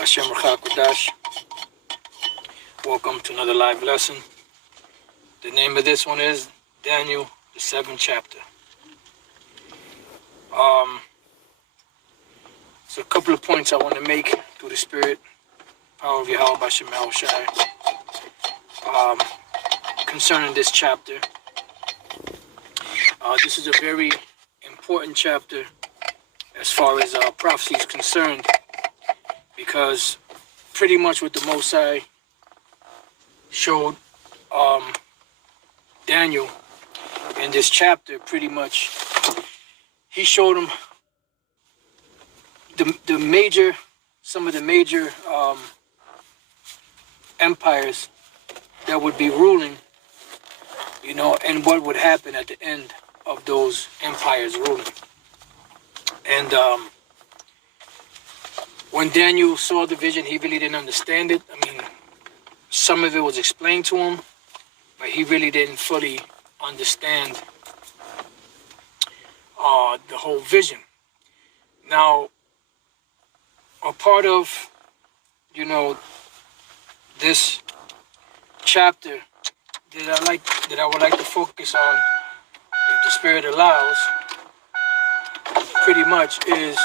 Hashem Rachakodash. Welcome to another live lesson. The name of this one is Daniel, the 7th chapter. So a couple of points I want to make through the Spirit, power of Yahweh Bashem Shai, concerning this chapter. This is a very important chapter as far as prophecy is concerned, because pretty much what the Most High showed Daniel in this chapter, pretty much he showed him some of the major empires that would be ruling, and what would happen at the end of those empires ruling. And when Daniel saw the vision, he really didn't understand it. I mean, some of it was explained to him, but he really didn't fully understand the whole vision. Now, a part of, this chapter that I would like to focus on, if the Spirit allows, pretty much is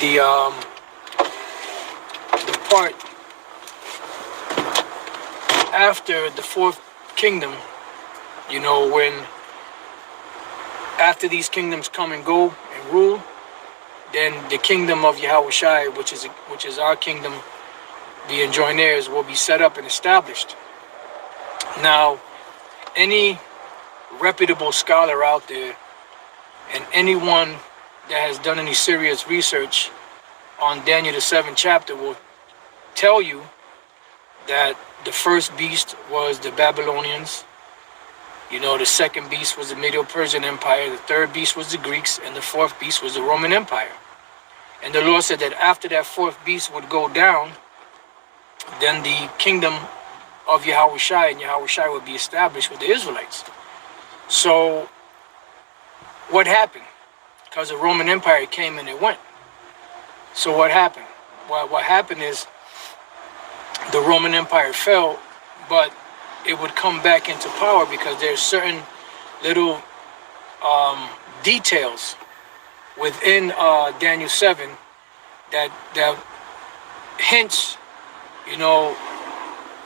the part after the fourth kingdom, when after these kingdoms come and go and rule, then the kingdom of Yahweh Shai, which is our kingdom, the enjoined heirs, will be set up and established. Now, any reputable scholar out there, and anyone that has done any serious research on Daniel the 7th chapter will tell you that the first beast was the Babylonians. The second beast was the Medo-Persian Empire. The third beast was the Greeks. And the fourth beast was the Roman Empire. And the Lord said that after that fourth beast would go down, then the kingdom of Yahweh Shai and Yahweh Shai would be established with the Israelites. So what happened? Because the Roman Empire came and it went. So what happened? What happened is the Roman Empire fell, but it would come back into power because there's certain little details within Daniel 7 that hints,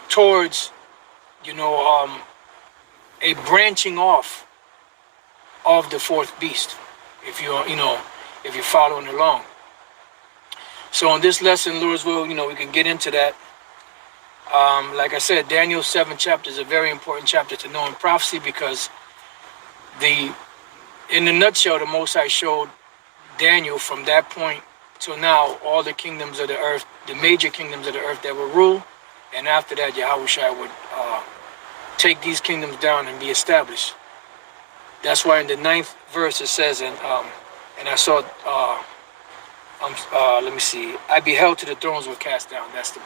towards, a branching off of the fourth beast, if you're following along. So in this lesson, Lord's will, we can get into that. Like I said, Daniel's 7th chapter is a very important chapter to know in prophecy, because in a nutshell, the Most High showed Daniel from that point till now all the kingdoms of the earth, the major kingdoms of the earth that will rule, and after that, Yahweh Shai would take these kingdoms down and be established. That's why in the 9th verse it says, and I saw, let me see, I beheld till the thrones were cast down. That's the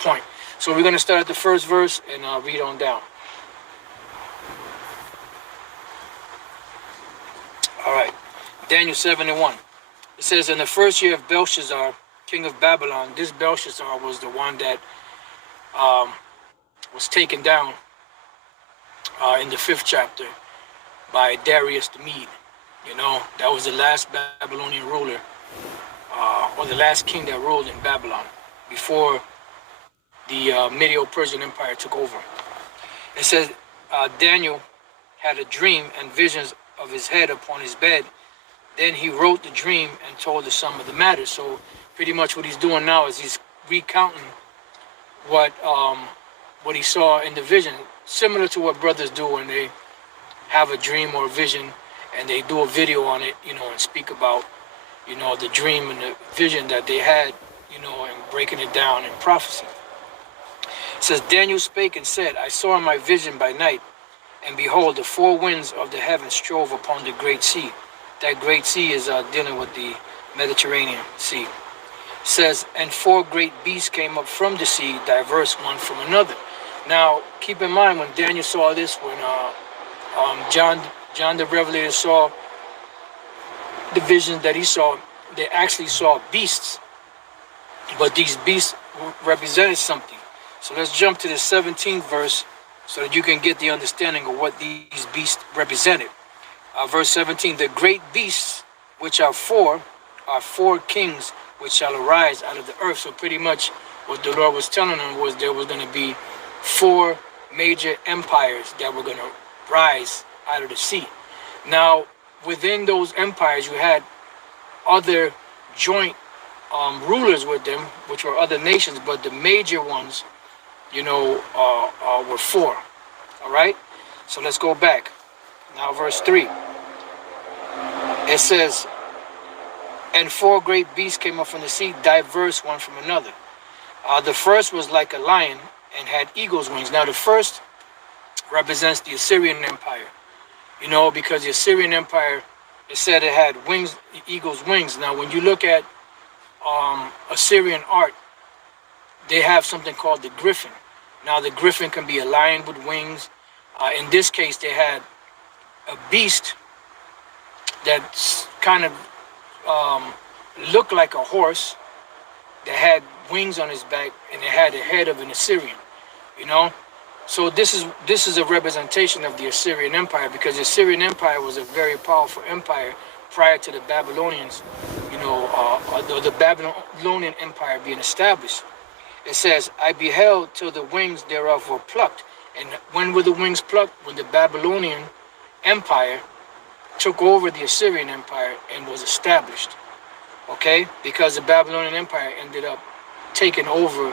point. So we're going to start at the first verse and read on down. All right, Daniel 7:1. It says, in the first year of Belshazzar, king of Babylon, this Belshazzar was the one that was taken down in the 5th chapter by Darius the Mede. That was the last Babylonian ruler, or the last king that ruled in Babylon before the Medo-Persian Empire took over. It says Daniel had a dream and visions of his head upon his bed. Then he wrote the dream and told the sum of the matter. So pretty much what he's doing now is he's recounting what he saw in the vision, similar to what brothers do when they have a dream or a vision and they do a video on it, and speak about, the dream and the vision that they had, and breaking it down in prophecy. It says, Daniel spake and said, I saw in my vision by night, and behold, the four winds of the heavens strove upon the great sea. That great sea is dealing with the Mediterranean Sea. It says, and four great beasts came up from the sea, diverse one from another. Now, keep in mind, when Daniel saw this, when John the Revelator saw the vision that he saw, they actually saw beasts, but these beasts represented something. So let's jump to the 17th verse so that you can get the understanding of what these beasts represented. Verse 17, the great beasts, which are four kings which shall arise out of the earth. So pretty much what the Lord was telling them was there was going to be four major empires that were going to rise out of the sea. Now, within those empires, you had other joint rulers with them, which were other nations, but the major ones, were four. All right? So let's go back. Now, verse 3. It says, and four great beasts came up from the sea, diverse one from another. The first was like a lion and had eagle's wings. Now, the first represents the Assyrian Empire. Because the Assyrian Empire, it said it had wings, eagle's wings. Now, when you look at Assyrian art, they have something called the griffin. Now, the griffin can be a lion with wings. In this case, they had a beast that kind of looked like a horse that had wings on his back, and it had the head of an Assyrian. So this is a representation of the Assyrian Empire, because the Assyrian Empire was a very powerful empire prior to the Babylonians, the Babylonian Empire being established. It says, I beheld till the wings thereof were plucked. And when were the wings plucked? When the Babylonian Empire took over the Assyrian Empire and was established. Okay? Because the Babylonian Empire ended up taking over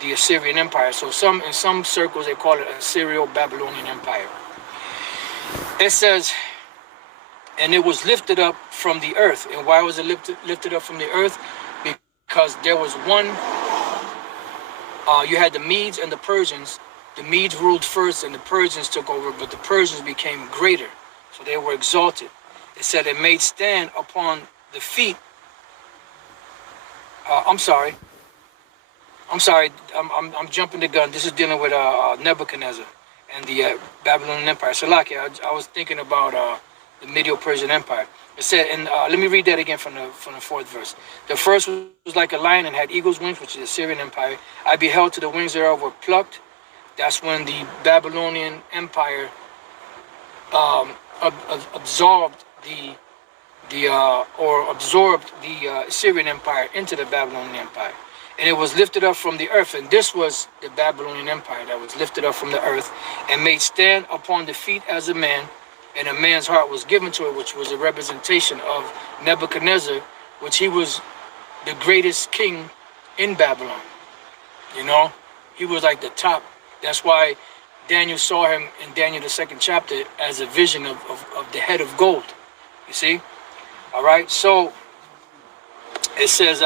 the Assyrian Empire. So in some circles they call it Assyrio-Babylonian Empire. It says, and it was lifted up from the earth. And why was it lifted up from the earth? Because there was one, you had the Medes and the Persians. The Medes ruled first and the Persians took over, but the Persians became greater. So they were exalted. It said it made stand upon the feet. I'm sorry, I'm jumping the gun. This is dealing with Nebuchadnezzar and the Babylonian Empire. Salakia, I was thinking about the Medo-Persian Empire. It said, and let me read that again from the fourth verse. The first was like a lion and had eagle's wings, which is the Assyrian Empire. I beheld till the wings thereof were plucked. That's when the Babylonian Empire absorbed the Assyrian Empire into the Babylonian Empire. And it was lifted up from the earth. And this was the Babylonian Empire that was lifted up from the earth and made stand upon the feet as a man. And a man's heart was given to it, which was a representation of Nebuchadnezzar, which he was the greatest king in Babylon. He was like the top. That's why Daniel saw him in Daniel the 2nd chapter as a vision of the head of gold. You see? All right. So it says,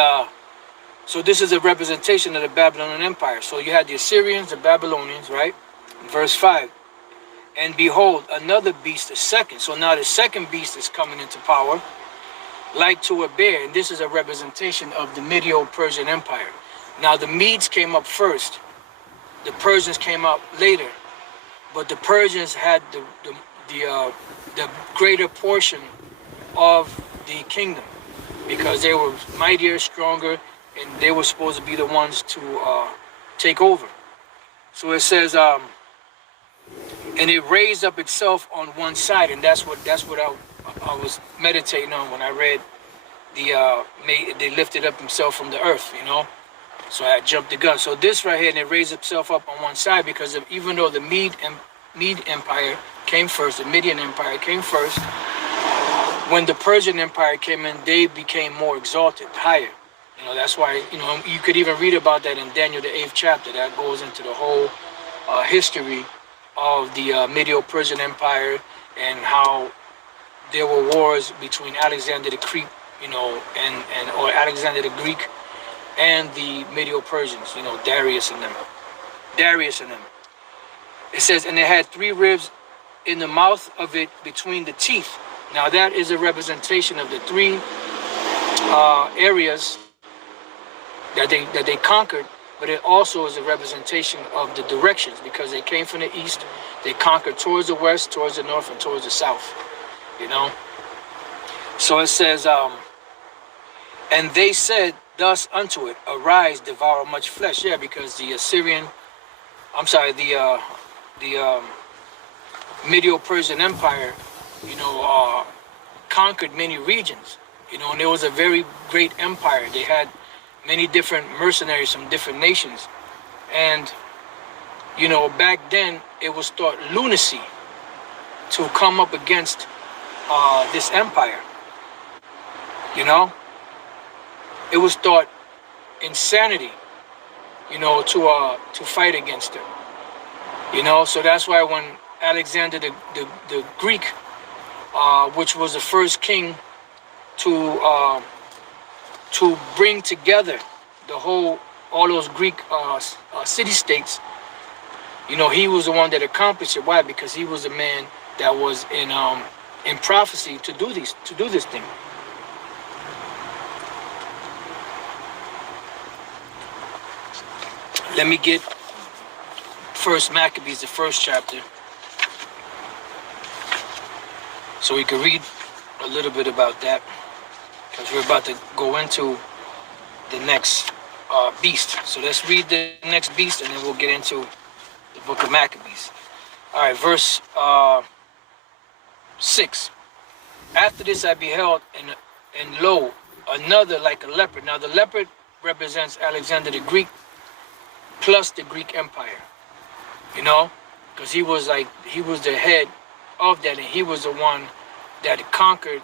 so this is a representation of the Babylonian Empire. So you had the Assyrians, the Babylonians, right? Verse 5. And behold, another beast, the second. So now the second beast is coming into power, like to a bear. And this is a representation of the Medo-Persian Empire. Now the Medes came up first. The Persians came up later. But the Persians had the greater portion of the kingdom, because they were mightier, stronger, and they were supposed to be the ones to take over. So it says, and it raised up itself on one side, and that's what I was meditating on when I read they lifted up himself from the earth, So I jumped the gun. So this right here, and it raised itself up on one side, because even though the Mede Empire came first, the Median Empire came first, when the Persian Empire came in, they became more exalted, higher. That's why, you could even read about that in Daniel the 8th chapter. That goes into the whole history of the Medo-Persian Empire and how there were wars between Alexander the Greek, or Alexander the Greek and the Medo-Persians, Darius and them. It says, and it had 3 ribs in the mouth of it between the teeth. Now that is a representation of the 3 areas that they conquered, but it also is a representation of the directions, because they came from the east, they conquered towards the west, towards the north, and towards the south. So it says, And they said thus unto it, arise, devour much flesh. Yeah, because the the Medo-Persian Empire, conquered many regions. And it was a very great empire. They had many different mercenaries from different nations. And, back then it was thought lunacy to come up against this empire. It was thought insanity, to fight against it. So that's why when Alexander the Greek, which was the first king to bring together all those Greek city-states, he was the one that accomplished it. Why? Because he was a man that was in prophecy to do this thing. Let me get First Maccabees, the first chapter, so we can read a little bit about that, because we're about to go into the next beast. So let's read the next beast, and then we'll get into the book of Maccabees. All right, verse 6. After this I beheld, and lo, another like a leopard. Now the leopard represents Alexander the Greek plus the Greek Empire, because he was the head of that, and he was the one that conquered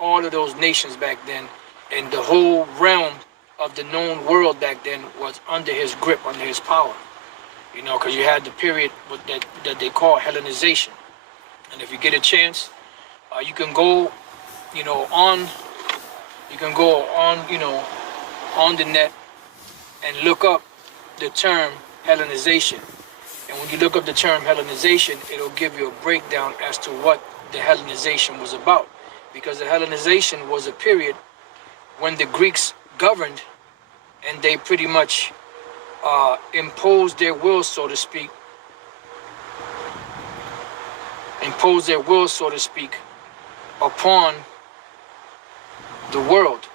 all of those nations back then, and the whole realm of the known world back then was under his grip, under his power, because you had the period that they call Hellenization. And if you get a chance, you can go, on the net and look up the term Hellenization. And when you look up the term Hellenization, it'll give you a breakdown as to what the Hellenization was about. Because the Hellenization was a period when the Greeks governed, and they pretty much imposed their will, so to speak, upon the world.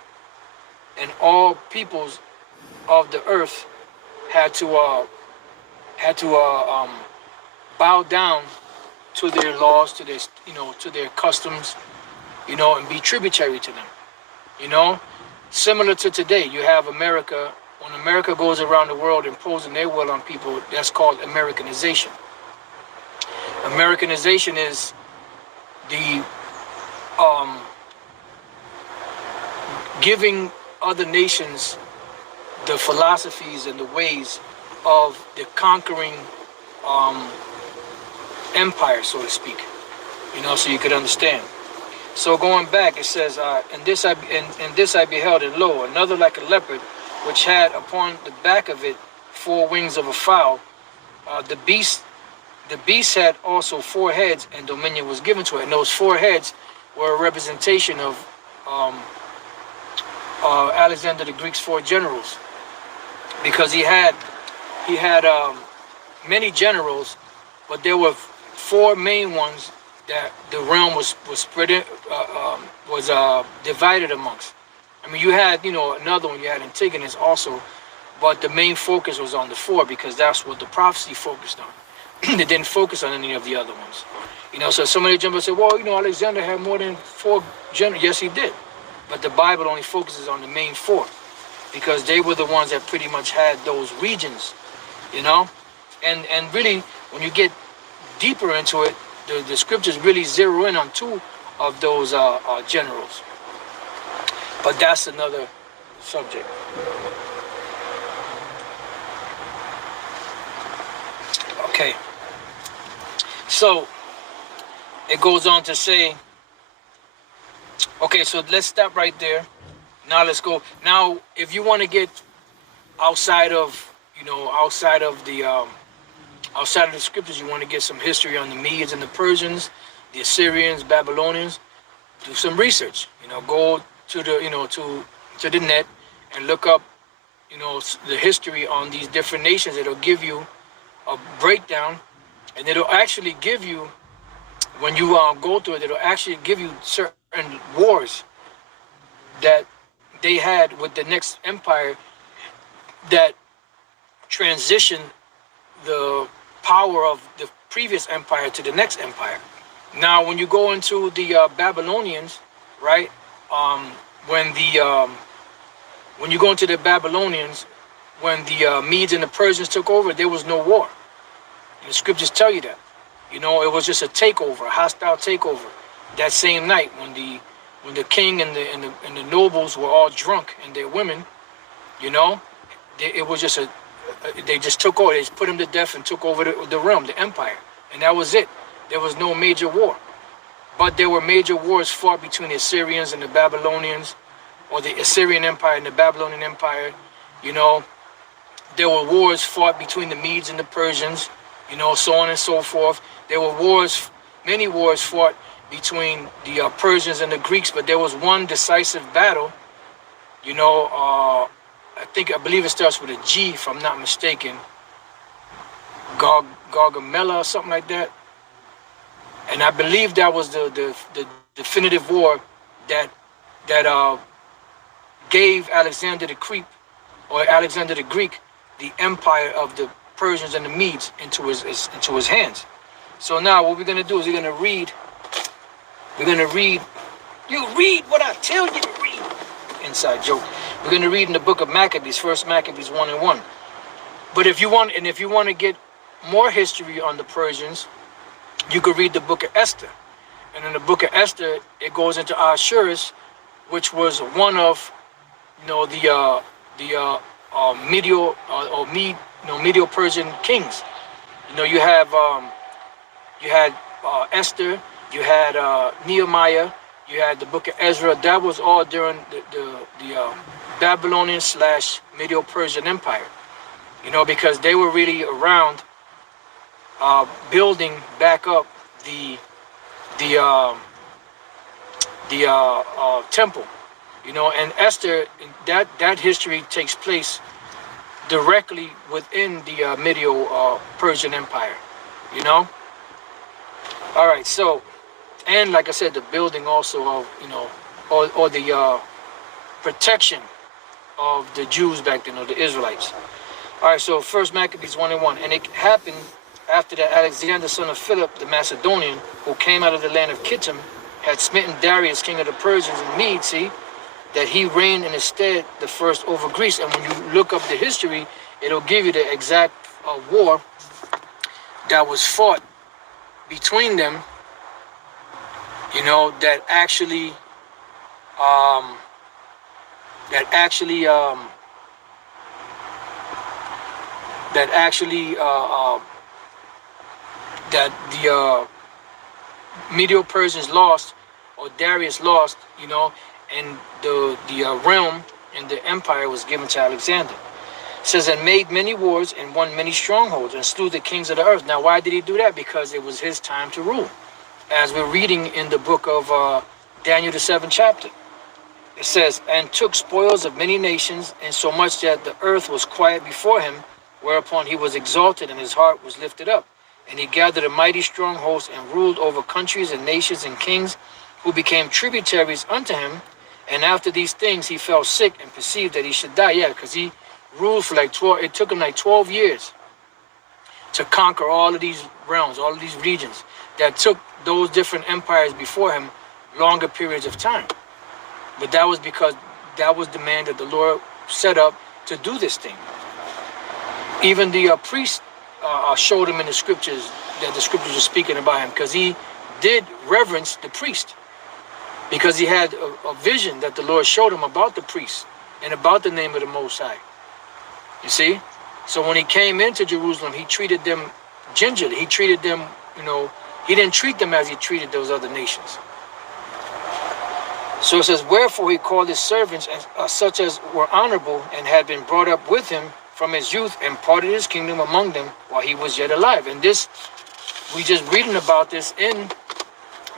And all peoples of the earth had to bow down to their laws, to their to their customs, and be tributary to them. Similar to today, you have America. When America goes around the world imposing their will on people, that's called Americanization. Americanization is the giving other nations the philosophies and the ways of the conquering empire, so to speak, so you could understand. So going back, it says, and this I beheld, and lo, another like a leopard, which had upon the back of it 4 wings of a fowl. The beast had also 4 heads, and dominion was given to it. And those 4 heads were a representation of Alexander the Greek's 4 generals, because he had many generals, but there were 4 main ones that the realm was spread was divided amongst. I mean, you had another one, you had Antigonus also, but the main focus was on the 4, because that's what the prophecy focused on. They didn't focus on any of the other ones. So somebody jump and say, well, Alexander had more than 4 generals. Yes, he did, but the Bible only focuses on the main 4, because they were the ones that pretty much had those regions, and really, when you get deeper into it, the scriptures really zero in on 2 of those generals. But that's another subject. Okay. So it goes on to say, okay, so let's stop right there. Now let's go. Now, if you want to get outside of the scriptures, you want to get some history on the Medes and the Persians, the Assyrians, Babylonians, do some research. Go to the to the net and look up the history on these different nations. It'll give you a breakdown, and it'll actually give you, when you go through it, it'll actually give you certain wars that they had with the next empire that transitioned the power of the previous empire to the next empire. Now, when you go into the Babylonians, right? When the when you go into the Babylonians, when the Medes and the Persians took over, there was no war. And the scriptures tell you that. You know, it was just a takeover, a hostile takeover. That same night, when the king and the nobles were all drunk and their women, you know, it was just they just took over. They just put him to death and took over the realm, the empire, and that was it. There was no major war, but there were major wars fought between the Assyrians and the Babylonians, or the Assyrian Empire and the Babylonian Empire. You know, there were wars fought between the Medes and the Persians. You know, so on and so forth. There were wars, many wars fought between the Persians and the Greeks, but there was one decisive battle. You know, I believe it starts with a G, if I'm not mistaken. Gargamella or something like that. And I believe that was the definitive war that gave Alexander the Greek the empire of the Persians and the Medes into his hands. So now what we're gonna do is we're gonna read. You read what I tell you to read. Inside joke. We're gonna read in the book of Maccabees, First Maccabees 1:1. But if you want to get more history on the Persians, you could read the book of Esther. And in the book of Esther, it goes into Ashurus, which was one of, you know, the Medio Persian kings. You know, you had Esther, you had Nehemiah, you had the book of Ezra. That was all during the Babylonian / Medio Persian Empire. You know, because they were really around building back up the temple. You know, and Esther, that history takes place directly within the Medio Persian Empire. You know. All right, so, and like I said, the building also of, you know, or the protection of the Jews back then, or the Israelites. All right, so First Maccabees 1:1, and it happened after that Alexander, son of Philip the Macedonian, who came out of the land of Kittim, had smitten Darius, king of the Persians and Medes, see, that he reigned in his stead the first over Greece. And when you look up the history, it'll give you the exact war that was fought between them, you know, that actually that the Medio Persians lost, or Darius lost, you know, and the realm and the empire was given to Alexander. It says, and made many wars and won many strongholds and slew the kings of the earth. Now, why did he do that? Because it was his time to rule. As we're reading in the book of Daniel, the 7th chapter, it says, and took spoils of many nations, and so much that the earth was quiet before him, whereupon he was exalted and his heart was lifted up. And he gathered a mighty strong host and ruled over countries and nations and kings who became tributaries unto him. And after these things, he fell sick and perceived that he should die. Yeah, because he ruled for like 12, it took him like 12 years to conquer all of these realms, all of these regions that took those different empires before him longer periods of time. But that was because that was the man that the Lord set up to do this thing. Even the priest showed him in the scriptures that the scriptures are speaking about him, because he did reverence the priest, because he had a vision that the Lord showed him about the priest and about the name of the Most High. You see? So when he came into Jerusalem, he treated them gingerly. He treated them, you know, he didn't treat them as he treated those other nations. So it says, wherefore he called his servants such as were honorable and had been brought up with him from his youth, and parted his kingdom among them while he was yet alive. And this, we just reading about this in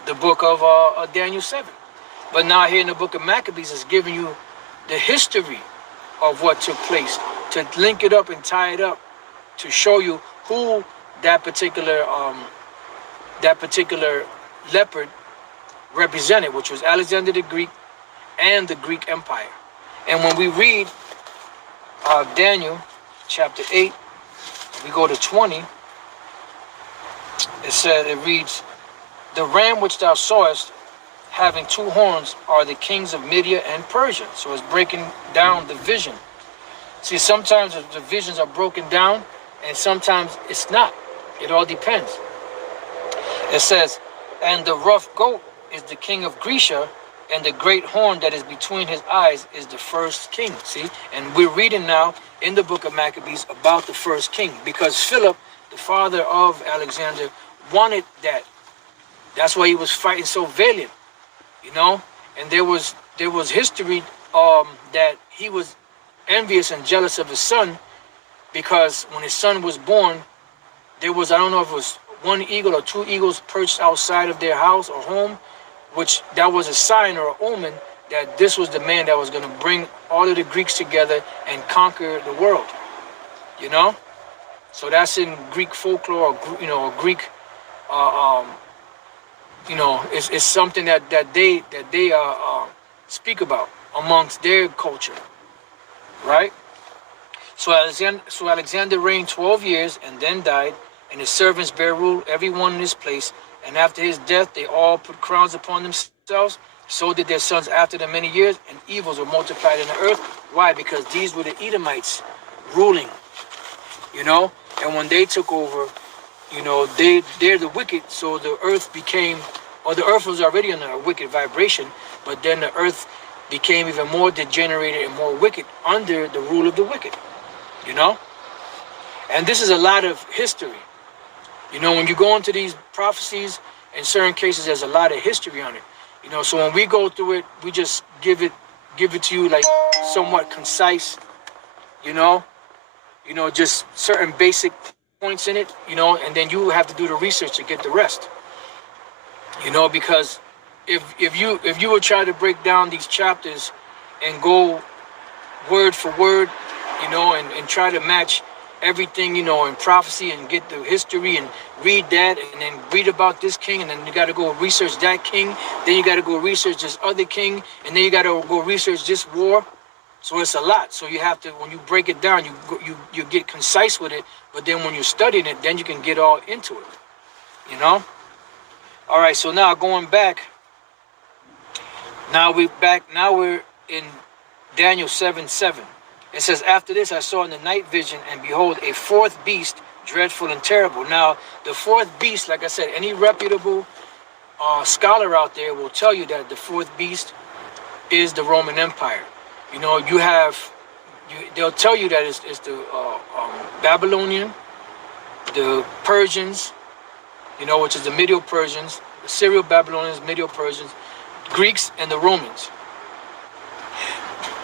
the book of Daniel 7. But now here in the book of Maccabees is giving you the history of what took place, to link it up and tie it up, to show you who that particular leopard represented, which was Alexander the Greek and the Greek Empire. And when we read Daniel chapter 8, we go to 20, it reads, the ram which thou sawest having two horns are the kings of Media and Persia. So it's breaking down the vision. See, sometimes the visions are broken down and sometimes it's not. It all depends. It says, and the rough goat is the king of Grecia, and the great horn that is between his eyes is the first king. See, and we're reading now in the book of Maccabees about the first king, because Philip, the father of Alexander, wanted that. That's why he was fighting so valiant, you know. And there was history that he was envious and jealous of his son, because when his son was born, there was, I don't know if it was one eagle or two eagles perched outside of their house or home, which that was a sign or an omen that this was the man that was going to bring all of the Greeks together and conquer the world, you know. So that's in Greek folklore, or, you know, Greek, you know, it's something that they speak about amongst their culture, right? So Alexander reigned 12 years and then died, and his servants bare rule every one in his place. And after his death, they all put crowns upon themselves. So did their sons after them many years, and evils were multiplied in the earth. Why? Because these were the Edomites ruling, you know. And when they took over, you know, they're the wicked. So the earth became, or the earth was already in a wicked vibration, but then the earth became even more degenerated and more wicked under the rule of the wicked, you know. And this is a lot of history. You know, when you go into these prophecies, in certain cases, there's a lot of history on it. You know, so when we go through it, we just give it to you like somewhat concise, you know, just certain basic points in it, you know, and then you have to do the research to get the rest. You know, because if you would try to break down these chapters and go word for word, you know, and try to match everything, you know, in prophecy and get the history and read that and then read about this king, and then you got to go research that king, then you got to go research this other king, and then you got to go research this war. So it's a lot. So you have to, when you break it down, you get concise with it, but then when you're studying it, then you can get all into it, you know. All right, so now going back, now we're in Daniel 7:7. It says, after this I saw in the night vision, and behold, a fourth beast, dreadful and terrible. Now, the fourth beast, like I said, any reputable scholar out there will tell you that the fourth beast is the Roman Empire. You know, they'll tell you that it's the Babylonian, the Persians, you know, which is the Middle Persians, the Syro-Babylonians, Middle Persians, Greeks, and the Romans.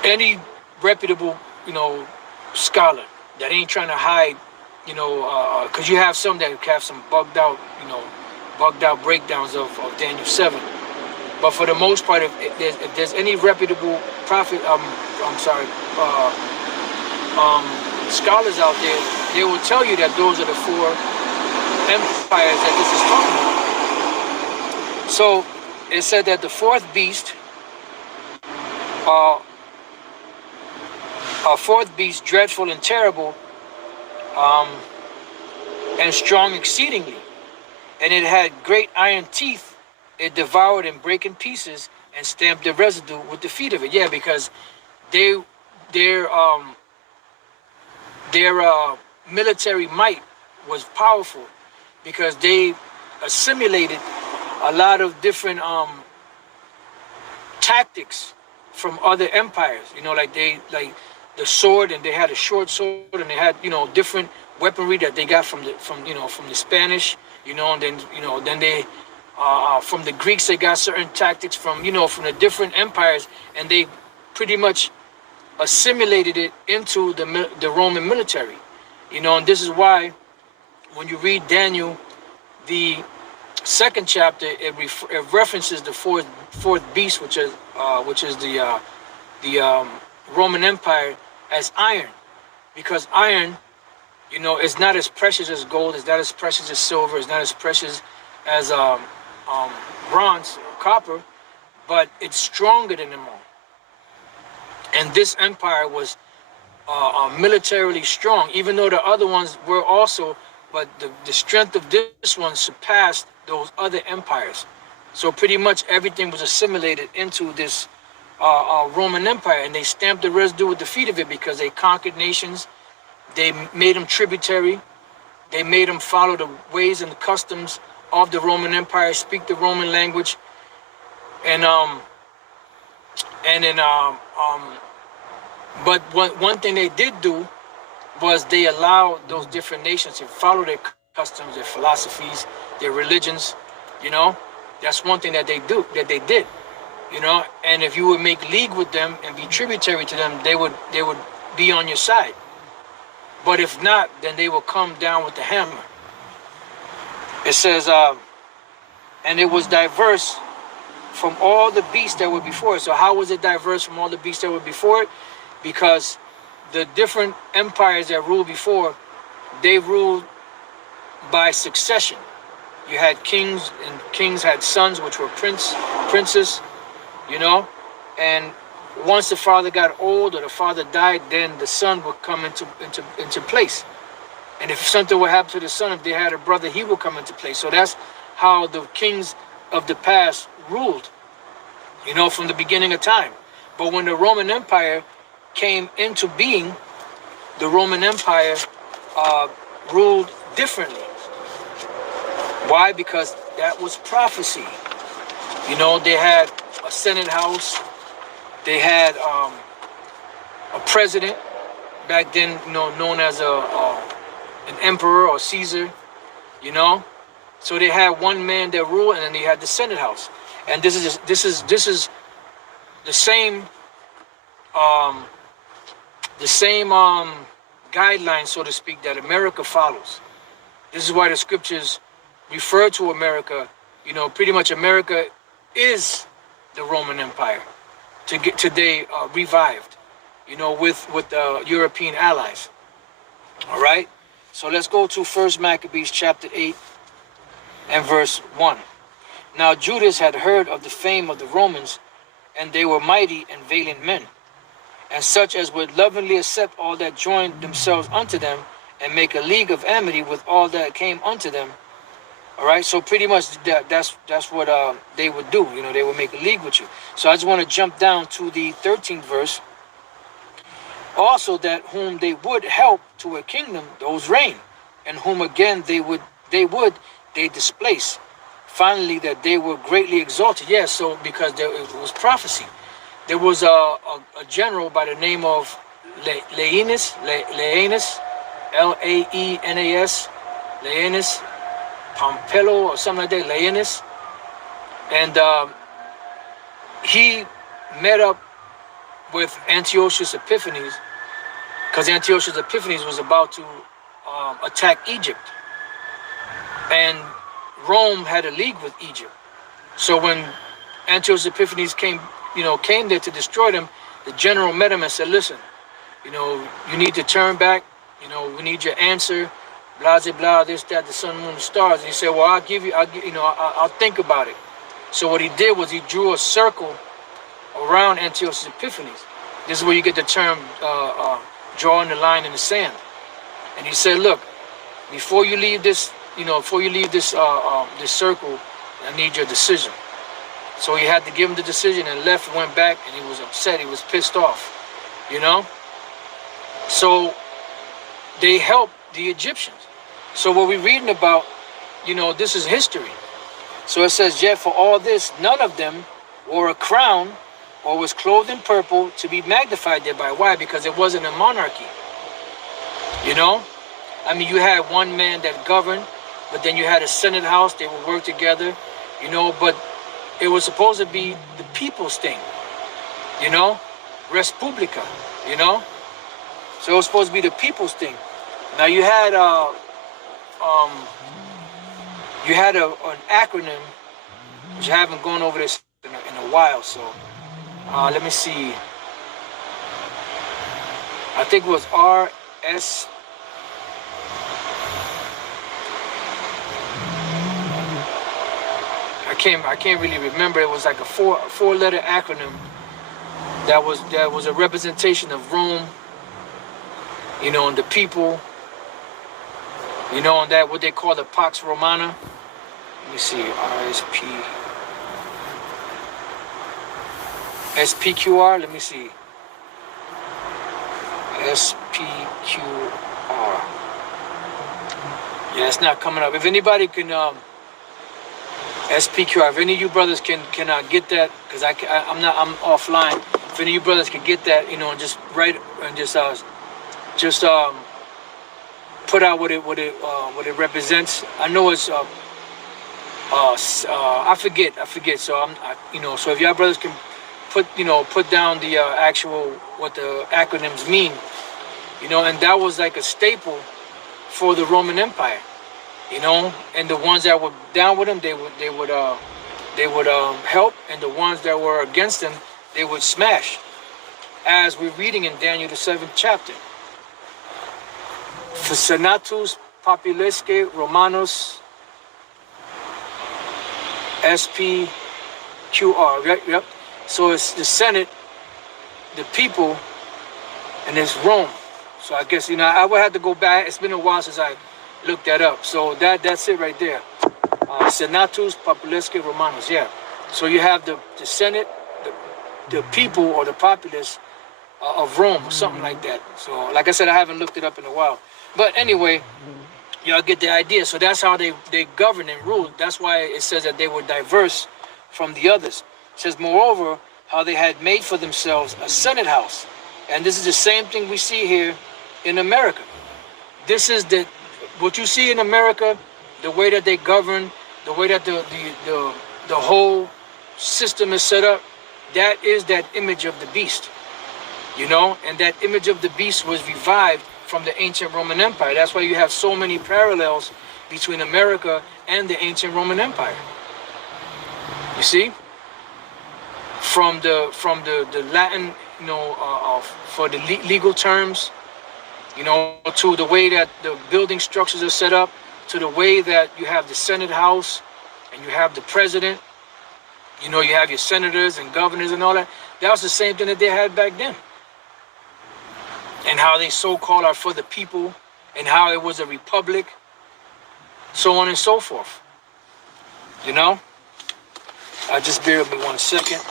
Any reputable, you know, scholar that ain't trying to hide, you know, because you have some that have some bugged out breakdowns of Daniel 7. But for the most part, if there's any reputable scholars out there, they will tell you that those are the four empires that this is talking about. So it said that the fourth beast, dreadful and terrible, and strong exceedingly, and it had great iron teeth. It devoured and brake in pieces and stamped the residue with the feet of it. Yeah, because their military might was powerful, because they assimilated a lot of different tactics from other empires. You know, like the sword, and they had a short sword, and they had, you know, different weaponry that they got from the Spanish, you know, and then they from the Greeks, they got certain tactics from the different empires, and they pretty much assimilated it into the Roman military, you know. And this is why when you read Daniel, the second chapter, it references the fourth beast, which is the Roman Empire, as iron, because iron, you know, is not as precious as gold, is not as precious as silver, is not as precious as bronze or copper, but it's stronger than them all. And this empire was militarily strong, even though the other ones were also, but the strength of this one surpassed those other empires. So pretty much everything was assimilated into this Roman Empire, and they stamped the residue with the feet of it because they conquered nations. They made them tributary. They made them follow the ways and the customs of the Roman Empire, speak the Roman language, and then but one thing they did do was they allowed those different nations to follow their customs, their philosophies, their religions. You know, that's one thing that they did. You know, and if you would make league with them and be tributary to them, they would be on your side. But if not, then they will come down with the hammer. It says, and it was diverse from all the beasts that were before it. So how was it diverse from all the beasts that were before it? Because the different empires that ruled before, they ruled by succession. You had kings, and kings had sons, which were princes, you know, and once the father got old or the father died, then the son would come into place. And if something would happen to the son, if they had a brother, he would come into place. So that's how the kings of the past ruled, you know, from the beginning of time. But when the Roman Empire came into being, the Roman Empire ruled differently. Why? Because that was prophecy. You know, they had a Senate house. They had a president back then, you know, known as an emperor or Caesar. You know, so they had one man that ruled, and then they had the Senate house. And this is the same guideline, so to speak, that America follows. This is why the scriptures refer to America. You know, pretty much America is the Roman Empire to get today revived, you know, with European allies. All right, so let's go to First Maccabees chapter 8 and verse 1. Now Judas had heard of the fame of the Romans, and they were mighty and valiant men, and such as would lovingly accept all that joined themselves unto them, and make a league of amity with all that came unto them. All right, so pretty much that's what they would do. You know, they would make a league with you. So I just want to jump down to the 13th verse. Also, that whom they would help to a kingdom, those reign, and whom again they displace. Finally, that they were greatly exalted. Yes, so because it was prophecy. There was a general by the name of Laenas, Laenas, Laenas, Pompelo or something like that, Laenas. And he met up with Antiochus Epiphanes, because Antiochus Epiphanes was about to attack Egypt. And Rome had a league with Egypt. So when Antiochus Epiphanes came there to destroy them, the general met him and said, listen, you know, you need to turn back, you know, we need your answer, blah, blah, blah, this, that, the sun, moon, the stars. And he said, well, I'll think about it. So what he did was he drew a circle around Antiochus Epiphanes. This is where you get the term drawing the line in the sand. And he said, look, before you leave this, this circle, I need your decision. So he had to give him the decision, and left, went back, and he was upset. He was pissed off, you know. So they helped the Egyptians. So what we're reading about, you know, this is history. So it says, yet for all this, none of them wore a crown or was clothed in purple to be magnified thereby. Why? Because it wasn't a monarchy. You know? I mean, you had one man that governed, but then you had a Senate house. They would work together, you know, but it was supposed to be the people's thing, you know? Res Publica, you know? So it was supposed to be the people's thing. Now you had an acronym, which I haven't gone over this in a while, so let me see. I think it was RS. I can't really remember. It was like a four-letter acronym, That was a representation of Rome, and the people, and that what they call the Pax Romana. Let me see, SPQR. Let me see, SPQR. Yeah, it's not coming up. If anybody can, SPQR. If any of you brothers can get that, because I'm offline. If any of you brothers can get that, and just write and just put out what it represents. I know it's I forget. So so if y'all brothers can put down the actual what the acronyms mean, and that was like a staple for the Roman Empire, and the ones that were down with them, they would help, and the ones that were against them, they would smash, as we're reading in Daniel the 7th chapter. For Senatus Populesque Romanos SPQR. Yep. So it's the Senate, the people, and it's Rome. So I guess I would have to go back. It's been a while since I looked that up. So that's it right there. Senatus Populesque Romanos. Yeah. So you have the Senate, the people or the populace of Rome, or something like that. So like I said, I haven't looked it up in a while. But anyway, y'all get the idea. So that's how they govern and rule. That's why it says that they were diverse from the others. It says, moreover, how they had made for themselves a Senate house. And this is the same thing we see here in America. This is what you see in America, the way that they govern, the way that the whole system is set up. That is that image of the beast, and that image of the beast was revived from the ancient Roman Empire. That's why you have so many parallels between America and the ancient Roman Empire. You see, from the Latin, for the legal terms, to the way that the building structures are set up, to the way that you have the Senate House and you have the president. You have your senators and governors and all that. That was the same thing that they had back then. And how they so-called are for the people, and how it was a republic, so on and so forth. Just bear with me 1 second.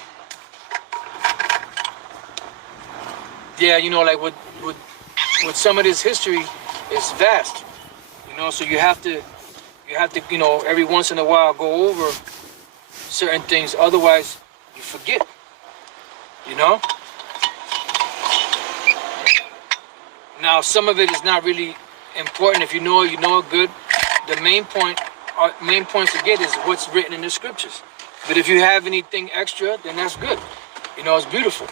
Yeah, like with some of this history, it's vast. So you have to, every once in a while go over certain things. Otherwise, you forget. Now, some of it is not really important. If you know it good. The main point to get is what's written in the scriptures. But if you have anything extra, then that's good. It's beautiful.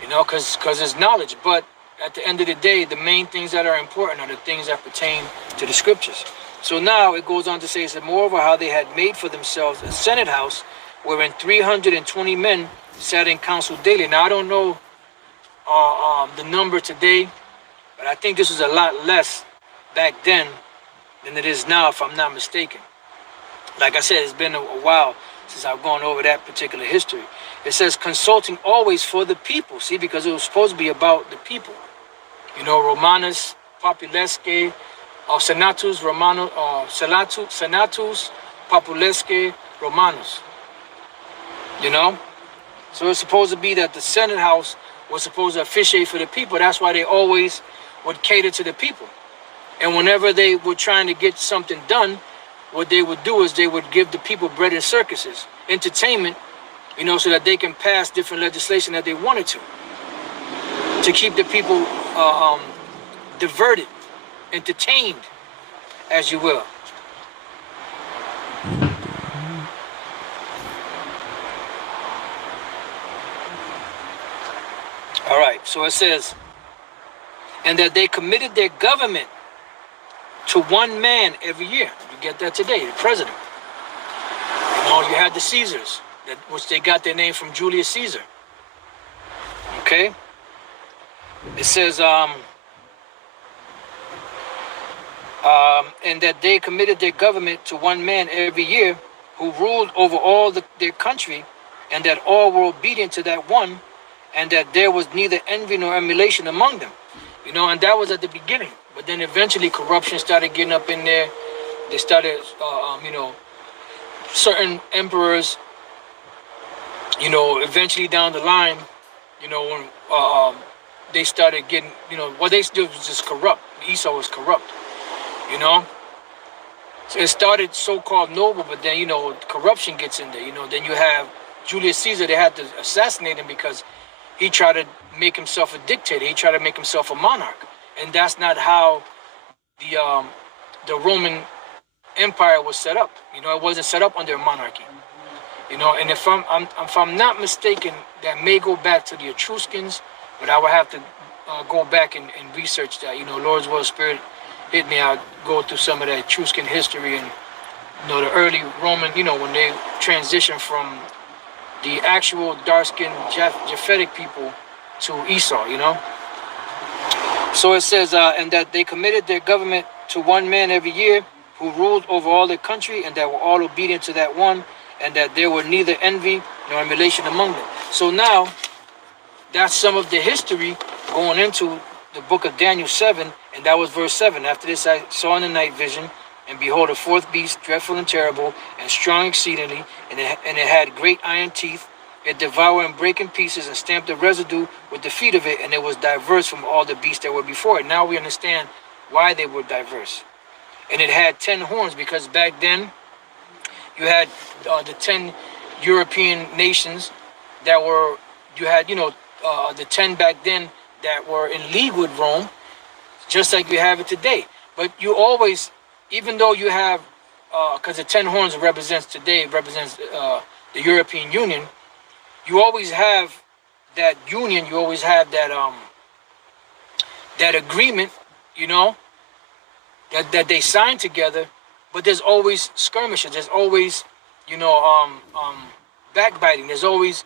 Because it's knowledge. But at the end of the day, the main things that are important are the things that pertain to the scriptures. So now it goes on to say, it's moreover how they had made for themselves a Senate house, wherein 320 men sat in council daily. Now, I don't know the number today, but I think this was a lot less back then than it is now, if I'm not mistaken. Like I said, it's been a while since I've gone over that particular history. It says consulting always for the people. See, because it was supposed to be about the people. Romanus Populesque, Senatus Romano, Senatus Populesque Romanus. So it's supposed to be that the Senate House was supposed to officiate for the people. That's why they always would cater to the people. And whenever they were trying to get something done, what they would do is they would give the people bread and circuses, entertainment, so that they can pass different legislation that they wanted to keep the people diverted, entertained, as you will. All right, so it says, and that they committed their government to one man every year. You get that today, the president. You had the Caesars, which they got their name from Julius Caesar. Okay? It says, and that they committed their government to one man every year, who ruled over all their country, and that all were obedient to that one, and that there was neither envy nor emulation among them. And that was at the beginning. But then eventually corruption started getting up in there. They started, certain emperors, eventually down the line, when they started getting, what they did was just corrupt. Esau was corrupt, you know. So it started so-called noble, but then, corruption gets in there. Then you have Julius Caesar. They had to assassinate him because he tried to make himself a dictator. He tried to make himself a monarch. And that's not how the Roman Empire was set up. It wasn't set up under a monarchy. And if I'm not mistaken, that may go back to the Etruscans, but I would have to go back and research that. Lord's will Spirit hit me. I'll go through some of that Etruscan history and the early Roman. When they transitioned from the actual dark-skinned Japhetic people to Esau. So it says, and that they committed their government to one man every year, who ruled over all the country, and that were all obedient to that one, and that there were neither envy nor emulation among them. So now, that's some of the history going into the book of Daniel 7, and that was verse 7. After this I saw in the night vision, and behold, a fourth beast, dreadful and terrible, and strong exceedingly, and it had great iron teeth. It devoured and brake in pieces, and stamped the residue with the feet of it, and it was diverse from all the beasts that were before it. Now we understand why they were diverse. And it had 10 horns, because back then you had the 10 European nations that were, you had, the 10 back then that were in league with Rome, just like you have it today. But you always, even though you have, because the 10 horns represents the European Union, you always have that union, you always have that that agreement, that they sign together, but there's always skirmishes, there's always, backbiting, there's always,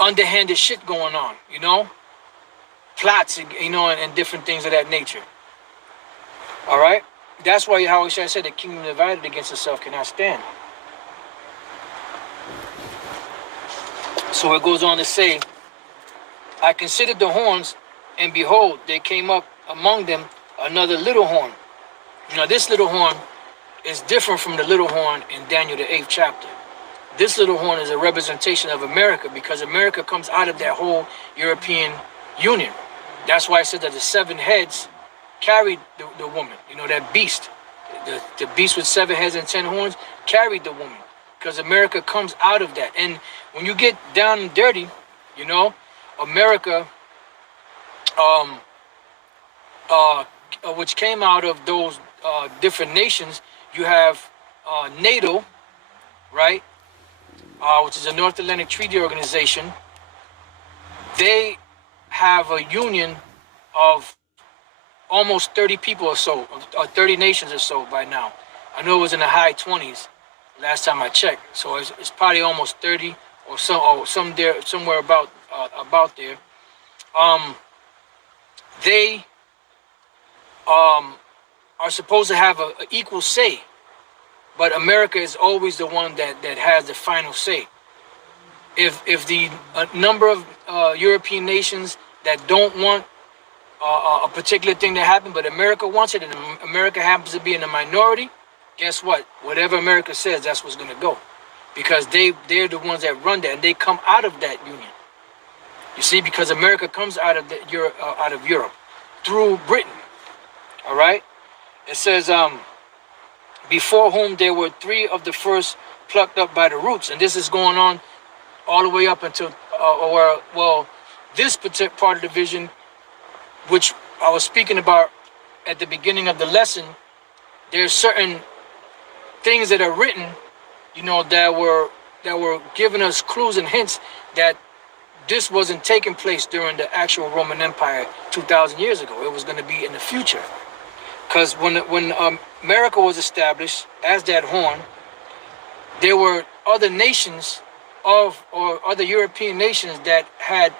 underhanded shit going on, plots, and different things of that nature. All right? That's why how I said the kingdom divided against itself cannot stand. So it goes on to say, I considered the horns, and behold, there came up among them another little horn. This little horn is different from the little horn in Daniel the 8th chapter. This little horn is a representation of America, because America comes out of that whole European Union. That's why I said that the 7 heads carried the woman. That beast, the beast with 7 heads and 10 horns carried the woman, because America comes out of that. And when you get down and dirty, America, which came out of those different nations, you have NATO, right? Which is a North Atlantic Treaty Organization. They have a union of almost 30 people or so, or 30 nations or so by now. I know it was in the high 20s last time I checked. So it's probably almost 30 or so, or somewhere about there. They are supposed to have an equal say, but America is always the one that has the final say. If the number of European nations that don't want a particular thing to happen, but America wants it, and America happens to be in the minority, guess what? Whatever America says, that's what's going to go, because they're the ones that run that, and they come out of that union. You see, because America comes out of Europe through Britain. All right. It says, before whom there were 3 of the first plucked up by the roots, and this is going on all the way up until this particular part of the vision, which I was speaking about at the beginning of the lesson. There's certain things that are written, that were giving us clues and hints that this wasn't taking place during the actual Roman Empire 2,000 years ago. It was going to be in the future. Because when America was established as that horn, there were other nations or other European nations that had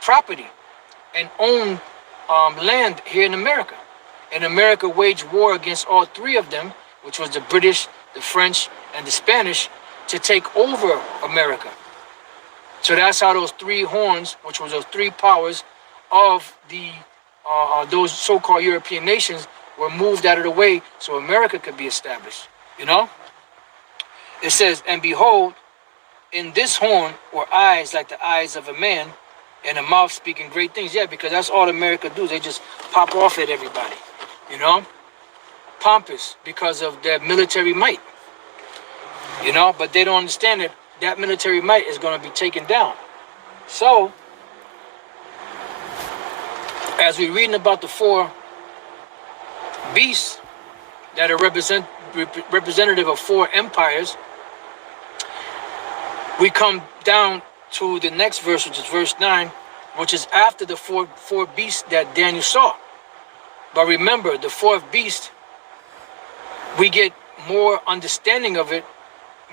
property and owned land here in America. And America waged war against all 3 of them, which was the British, the French, and the Spanish, to take over America. So that's how those three horns, which was those three powers of the those so-called European nations, were moved out of the way so America could be established. You know? It says, and behold, in this horn were eyes like the eyes of a man, and a mouth speaking great things. Yeah, because that's all America do. They just pop off at everybody. You know? Pompous because of their military might. You know? But they don't understand that that military might is going to be taken down. So, as we're reading about the four beasts that are representative of four empires, we come down to the next verse, which is verse 9, which is after the four beasts that Daniel saw. But remember, the fourth beast, we get more understanding of it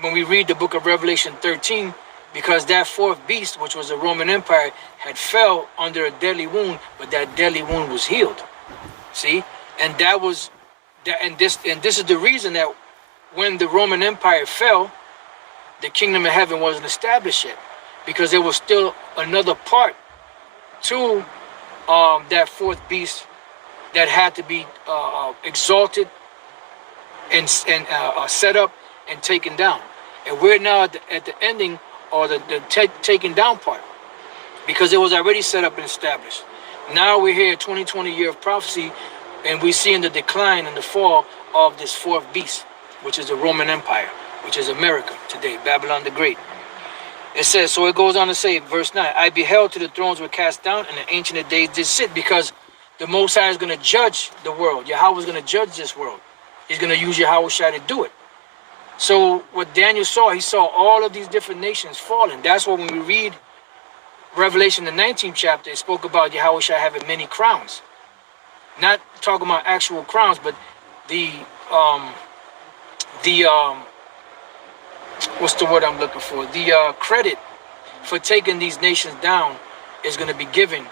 when we read the book of Revelation 13, because that fourth beast, which was the Roman Empire, had fell under a deadly wound, but that deadly wound was healed. See? And that was that, and this is the reason that when the Roman Empire fell, the kingdom of heaven wasn't established yet, because there was still another part to that fourth beast that had to be exalted and set up and taken down. And we're now at the ending, or the taken down part, because it was already set up and established. Now we're here, 2020 year of prophecy, and we're seeing the decline and the fall of this fourth beast, which is the Roman Empire, which is America today, Babylon the Great. It says, so it goes on to say, verse 9, I beheld till the thrones were cast down, and the Ancient of Days did sit, because the Most High is going to judge the world. Yahweh is going to judge this world. He's going to use Yahweh Shai to do it. So what Daniel saw, he saw all of these different nations falling. That's why when we read Revelation, the 19th chapter, it spoke about Yahweh Shai having many crowns. Not talking about actual crowns, but the what's the word I'm looking for? The credit for taking these nations down is going to be given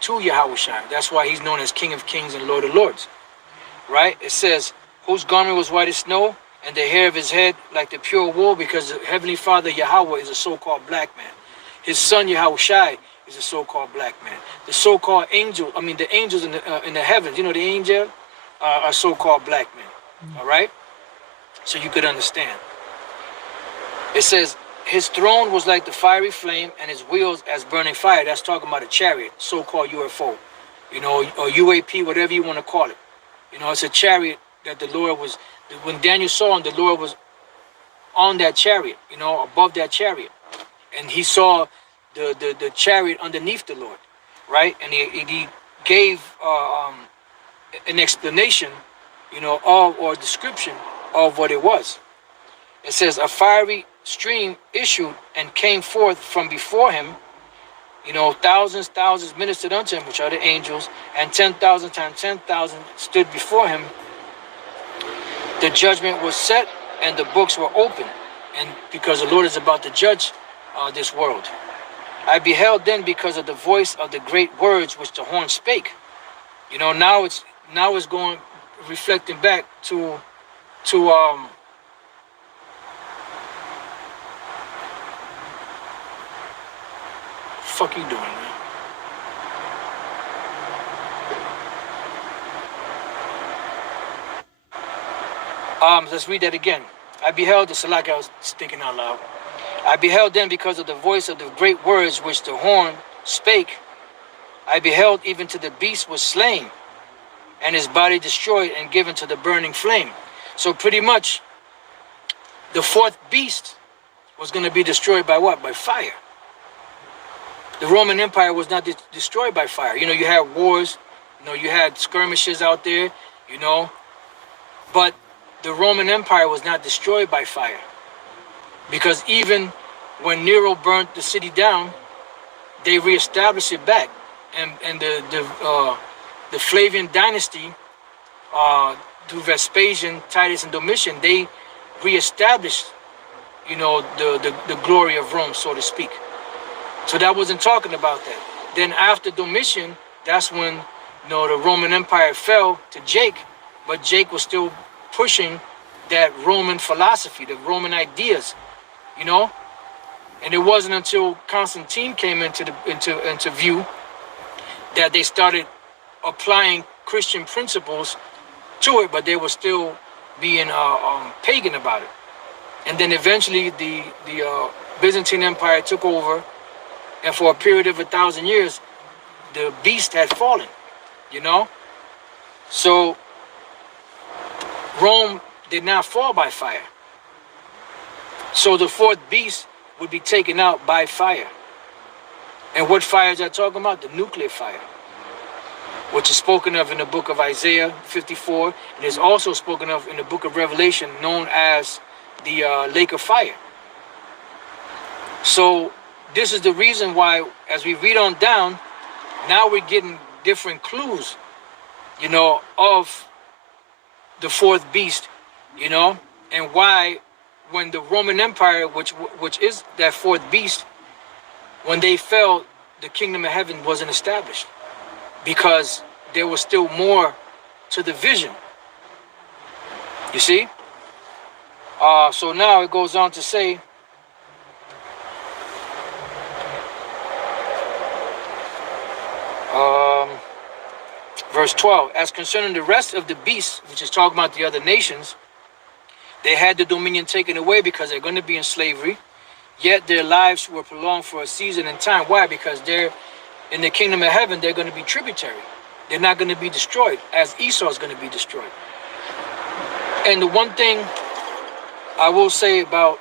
to Yahweh Shai. That's why he's known as King of Kings and Lord of Lords. Right? It says, whose garment was white as snow, and the hair of his head like the pure wool, because the Heavenly Father Yahweh is a so-called black man. His son Yahweh Shai is a so-called black man. The so-called angel, the angels in the heavens, you know, the angel are so-called black men. All right? So you could understand. It says, his throne was like the fiery flame, and his wheels as burning fire. That's talking about a chariot, so-called UFO, you know, or UAP, whatever you want to call it. You know, it's a chariot that the Lord was, when Daniel saw him, the Lord was on that chariot, you know, above that chariot. And he saw the chariot underneath the Lord, right? And he gave an explanation, you know, or description of what it was. It says, a fiery stream issued and came forth from before him. You know, thousands ministered unto him, which are the angels, and 10,000 times 10,000 stood before him. The judgment was set, and the books were opened, and because the Lord is about to judge this world. I beheld then because of the voice of the great words which the horn spake. You know, now it's going reflecting back to fuck you doing, man? Let's read that again. I beheld, it's like I was thinking out loud. I beheld then because of the voice of the great words which the horn spake. I beheld even to the beast was slain, and his body destroyed and given to the burning flame. So pretty much, the fourth beast was going to be destroyed by what? By fire. The Roman Empire was not destroyed by fire. You know, you had wars, you know, you had skirmishes out there, you know, but the Roman Empire was not destroyed by fire. Because even when Nero burnt the city down, they reestablished it back. And the Flavian dynasty, through Vespasian, Titus, and Domitian, they reestablished, you know, the glory of Rome, so to speak. So that wasn't talking about that. Then after Domitian, that's when, you know, the Roman Empire fell to Jake, but Jake was still pushing that Roman philosophy, the Roman ideas, you know. And it wasn't until Constantine came into view that they started applying Christian principles to it, but they were still being pagan about it. And then eventually the Byzantine Empire took over, and for a period of 1,000 years, the beast had fallen, you know? So Rome did not fall by fire. So the fourth beast would be taken out by fire. And what fire is that talking about? The nuclear fire, which is spoken of in the book of Isaiah 54, and is also spoken of in the book of Revelation, known as the lake of fire. So this is the reason why, as we read on down, now we're getting different clues, you know, of the fourth beast, you know, and why when the Roman Empire, which is that fourth beast, when they fell, the kingdom of heaven wasn't established, because there was still more to the vision. You see? So now it goes on to say, verse 12, as concerning the rest of the beasts, which is talking about the other nations, they had the dominion taken away because they're going to be in slavery, yet their lives were prolonged for a season and time. Why? Because they're in the kingdom of heaven, they're going to be tributary. They're not going to be destroyed, as Esau is going to be destroyed. And the one thing I will say about,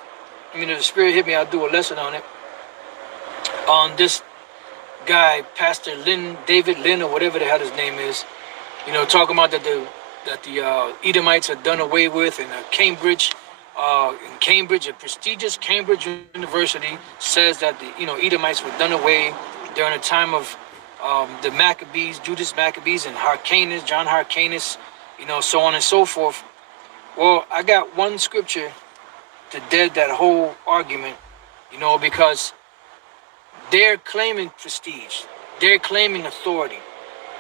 if the Spirit hit me, I'll do a lesson on it. On this guy, Pastor David Lynn, or whatever the hell his name is, you know, talking about that the Edomites are done away with, and Cambridge, a prestigious Cambridge University says that the Edomites were done away during the time of the Maccabees, Judas Maccabees, and Hyrcanus, John Hyrcanus, so on and so forth. Well, I got one scripture to dead that whole argument, because they're claiming prestige, they're claiming authority,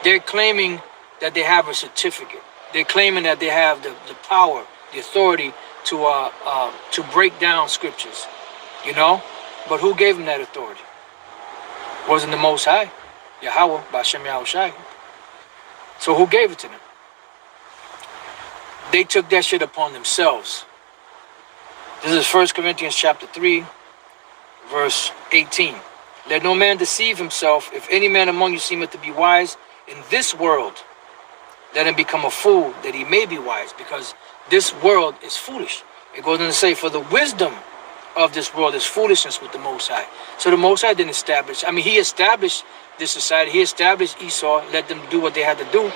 they're claiming that they have a certificate, they're claiming that they have the power, the authority to break down scriptures, But who gave them that authority? Wasn't the Most High, Yahweh, Bashem Yahushai. So who gave it to them? They took that shit upon themselves. This is 1 Corinthians chapter 3, verse 18. Let no man deceive himself. If any man among you seemeth to be wise in this world, let him become a fool, that he may be wise, because this world is foolish. It goes on to say, for the wisdom of this world is foolishness with the Most High. So the Most High didn't establish, he established this society, he established Esau, let them do what they had to do,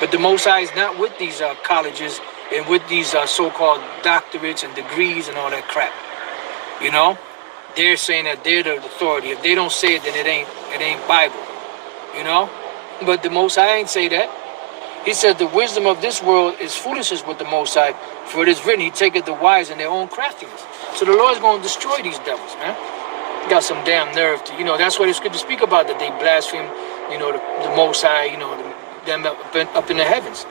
but the Most High is not with these colleges and with these so-called doctorates and degrees and all that crap. They're saying that they're the authority. If they don't say it, then it ain't Bible. But the Most High ain't say that. He said the wisdom of this world is foolishness with the Most High, for it is written, he taketh the wise in their own craftiness. So the Lord's going to destroy these devils, man. You got some damn nerve to, that's what it's good to speak about, that they blaspheme, the Most High, them up in the heavens.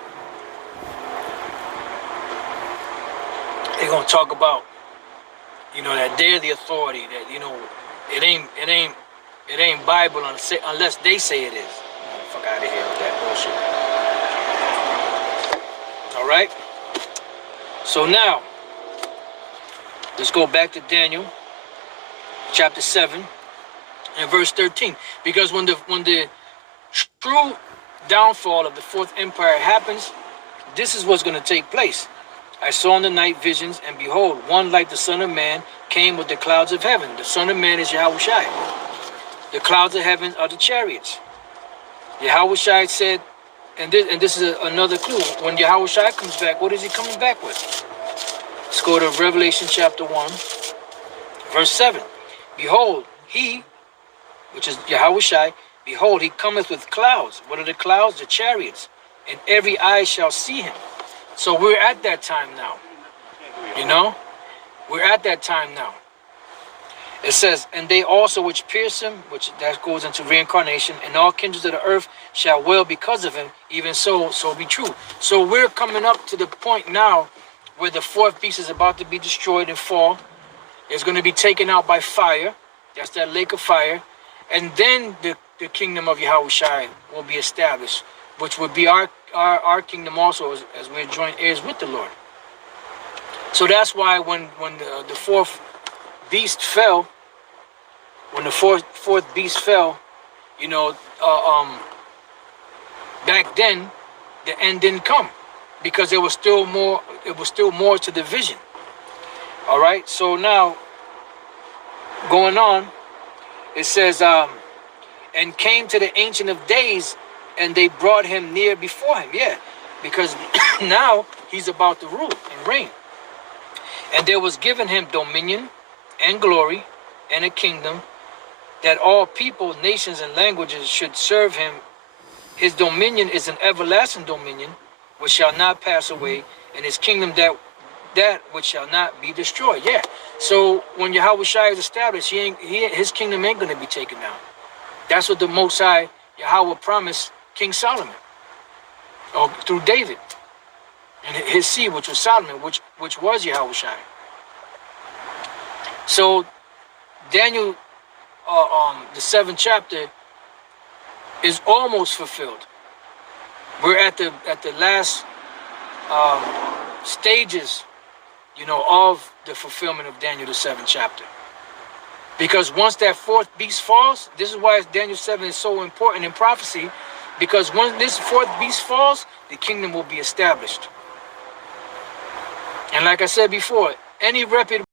They're going to talk about, that they're the authority, that, it ain't Bible unless they say it is. Fuck out of here with that bullshit. All right? So now, let's go back to Daniel, chapter 7, and verse 13. Because when the true downfall of the fourth empire happens, this is what's going to take place. I saw in the night visions, and behold, one like the Son of Man came with the clouds of heaven. The Son of Man is Yahushai. The clouds of heaven are the chariots. Yahushai said, and this is another clue. When Yahushai comes back, what is he coming back with? Let's go to Revelation chapter 1, verse 7. Behold, he, which is Yahushai, behold, he cometh with clouds. What are the clouds? The chariots. And every eye shall see him. So we're at that time now. We're at that time now. It says, and they also which pierce him, which that goes into reincarnation, and all kindreds of the earth shall wail because of him, even so be true. So we're coming up to the point now where the fourth beast is about to be destroyed and fall. It's going to be taken out by fire. That's that lake of fire. And then the kingdom of Yahushua will be established, which would be our kingdom also, as we're joint heirs with the Lord. So that's why when the fourth beast fell, when the fourth beast fell, you know, back then, the end didn't come, because there was still more. It was still more to the vision. All right. So now, going on, it says, and came to the Ancient of Days, and they brought him near before him. Yeah, because now he's about to rule and reign. And there was given him dominion and glory and a kingdom, that all people, nations, and languages should serve him. His dominion is an everlasting dominion, which shall not pass away, and his kingdom that which shall not be destroyed. Yeah. So when Yahushua is established, his kingdom ain't going to be taken down. That's what the Most High Yahweh promised King Solomon, or through David, and his seed, which was Solomon, which was Yahushua. So Daniel, the 7th chapter, is almost fulfilled. We're at the last stages, you know, of the fulfillment of Daniel, the 7th chapter. Because once that fourth beast falls, this is why Daniel 7 is so important in prophecy, because once this fourth beast falls, the kingdom will be established. And like I said before, any reputable